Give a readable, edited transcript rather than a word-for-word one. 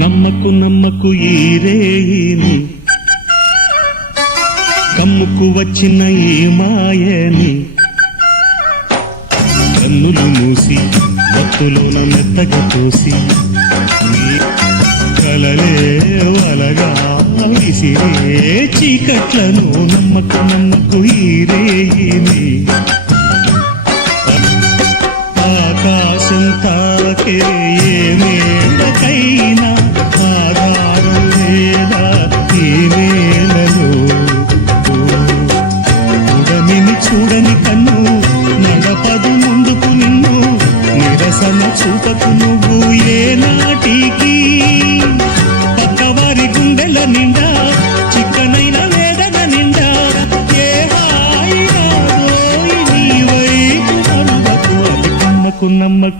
నమ్మకు నమ్మకు ఈ రేయిని, కమ్ముకు వచ్చిన ఈ మాయని, కన్నులు మూసి మత్తులోన మెత్తగా తోసి కలలే వలగా విసిరే చీకట్లను నమ్మకు నమ్మకు ఈ రేయిని. ఆకాశం తాకే మేడకైనా ఆధారం లేదా ఈ నేలలో. చూడని చూడని కన్ను నడపదు ముందుకు నిన్ను, నిరసన చూపకు నువ్వు ఏ నాటికి. పక్కవారి గుండెల నిండా చిక్కనైన వేదన నిండా ఏ హాయి నీవై నమ్మకు నమ్మకు.